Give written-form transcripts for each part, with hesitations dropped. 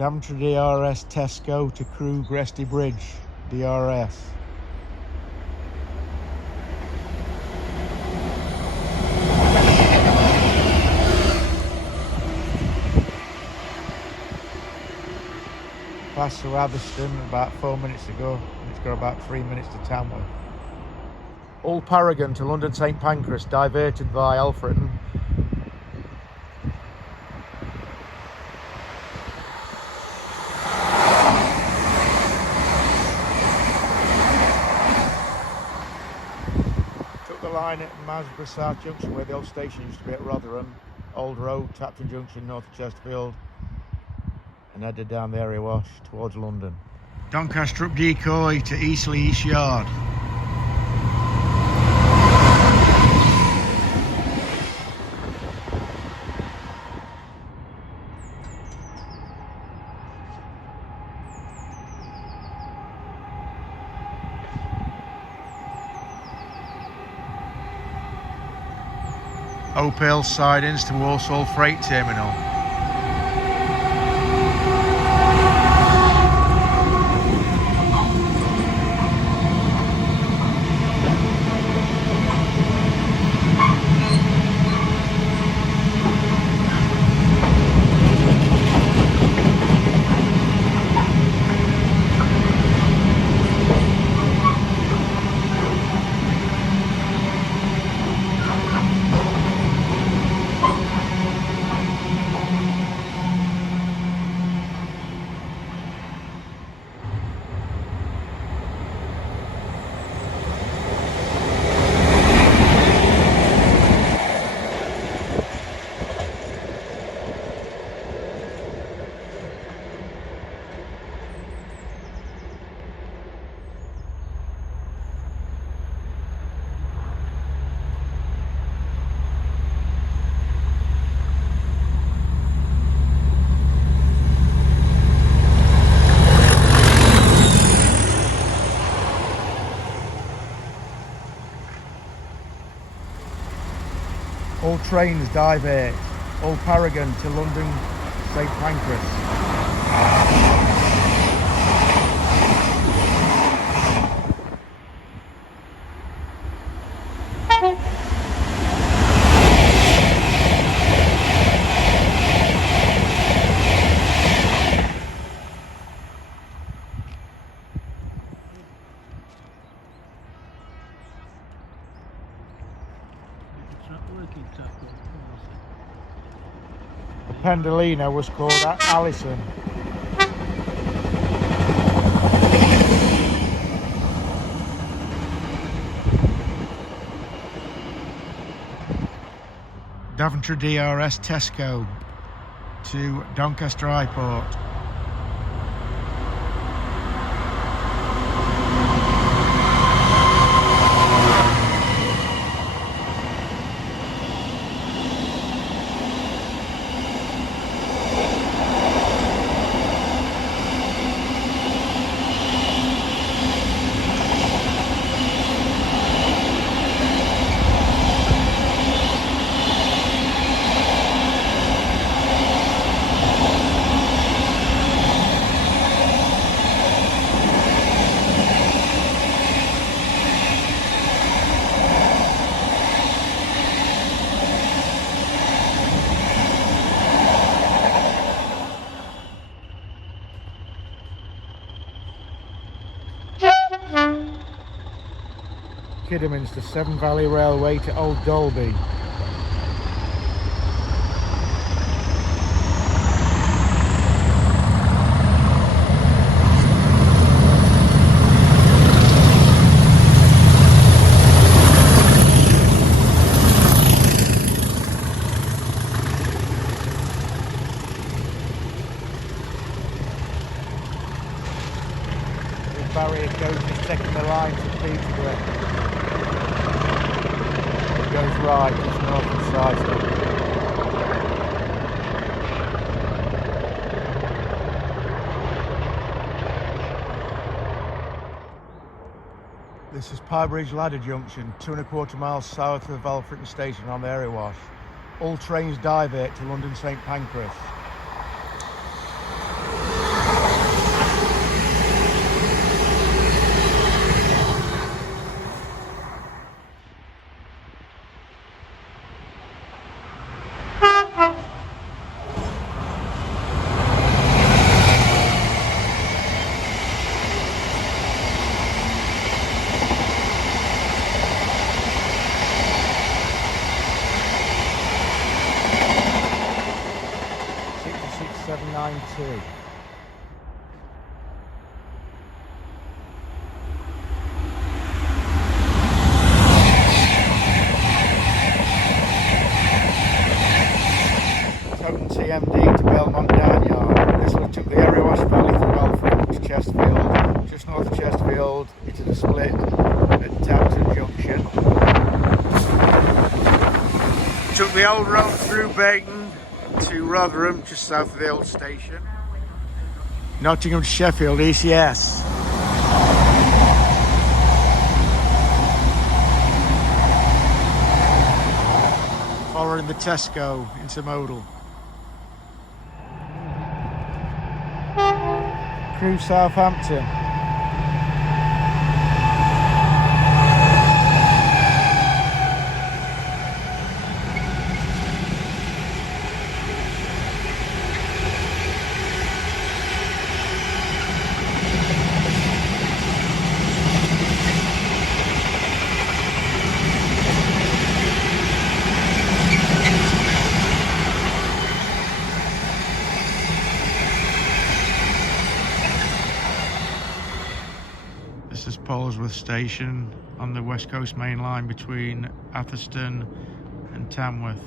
Daventry DRS Tesco to Crewe Gresty Bridge, DRS. Past to Atherstone about 4 minutes ago, and it's got about 3 minutes to Tamworth. Old Paragon to London St Pancras, diverted via Alfreton. Took the line at Masborough South Junction, where the old station used to be at Rotherham. Old Road, Tapton Junction, north of Chesterfield, and headed down the area wash towards London. Doncaster up decoy to Eastleigh East Yard. Opale sidings to Walsall Freight Terminal. All trains divert. Old Paragon to London St Pancras. Pendolino was called Allison. Daventry DRS Tesco to Doncaster Airport. Kidderminster Severn Valley Railway to Old Dalby. The barrier coach is taking the line to Peterborough. Goes right, it's north and south. This is Pyebridge Ladder Junction, 2¼ miles south of Alfreton Station on the area wash. All trains divert to London St Pancras. 2792. Toten TMD to Belmont Down Yard. This one took the Erewash Valley through Alfred to Chesterfield, just north of Chesterfield, into the split at Tapton Junction. Took the old road through Bayton to Rotherham, just south of the old station. Nottingham to Sheffield, ECS. Following the Tesco intermodal. Crewe Southampton. This is Polesworth Station on the West Coast Main Line between Atherstone and Tamworth.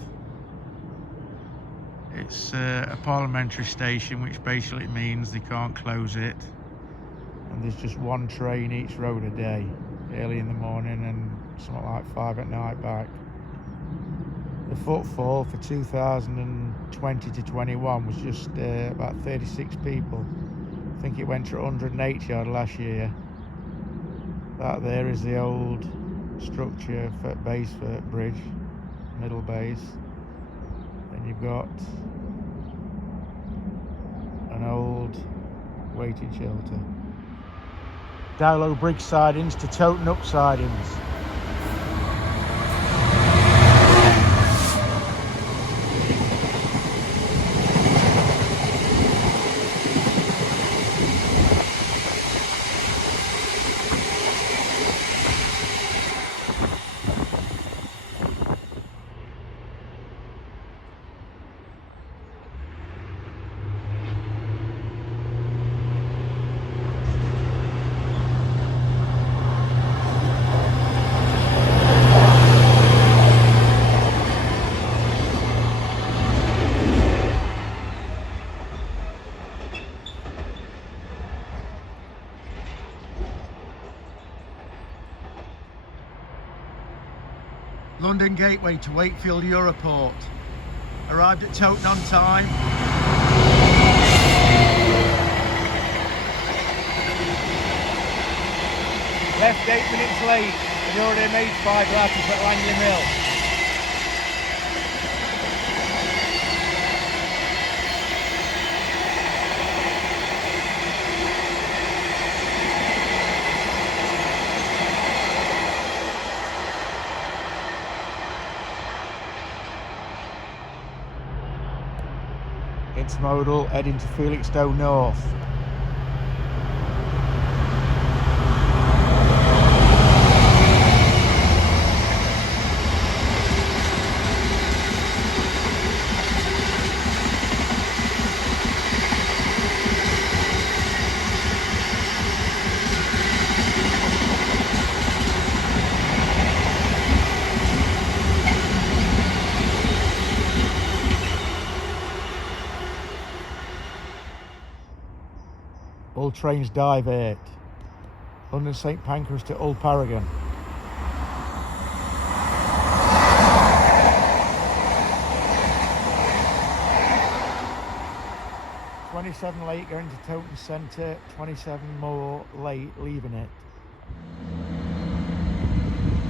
It's a parliamentary station, which basically means they can't close it. And there's just one train each road a day, early in the morning and something like 5 at night back. The footfall for 2020 to 21 was just about 36 people. I think it went to 180 odd last year. That there is the old structure for Baseford Bridge, middle base. Then you've got an old waiting shelter. Dowlow Bridge sidings to Toten up sidings. London Gateway to Wakefield Europort. Arrived at Toten on time. Left 8 minutes late and already made 5 laps at Langley Mill. Intermodal heading to Felixstowe North. All trains divert. London St Pancras to Hull Paragon. "27 late going to Toten Centre, 27 more late leaving it."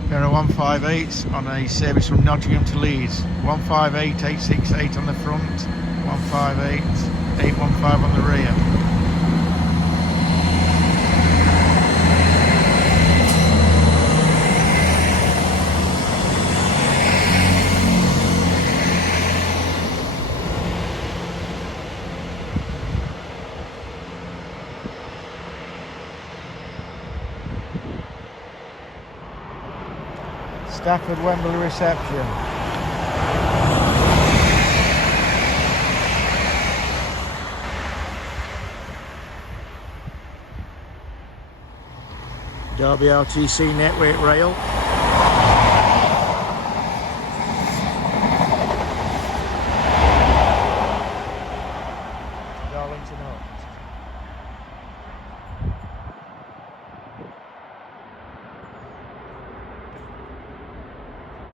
There are 158s on a service from Nottingham to Leeds. 158, 868 on the front, 158, 815 on the rear. Stafford Wembley reception. Derby RTC network rail.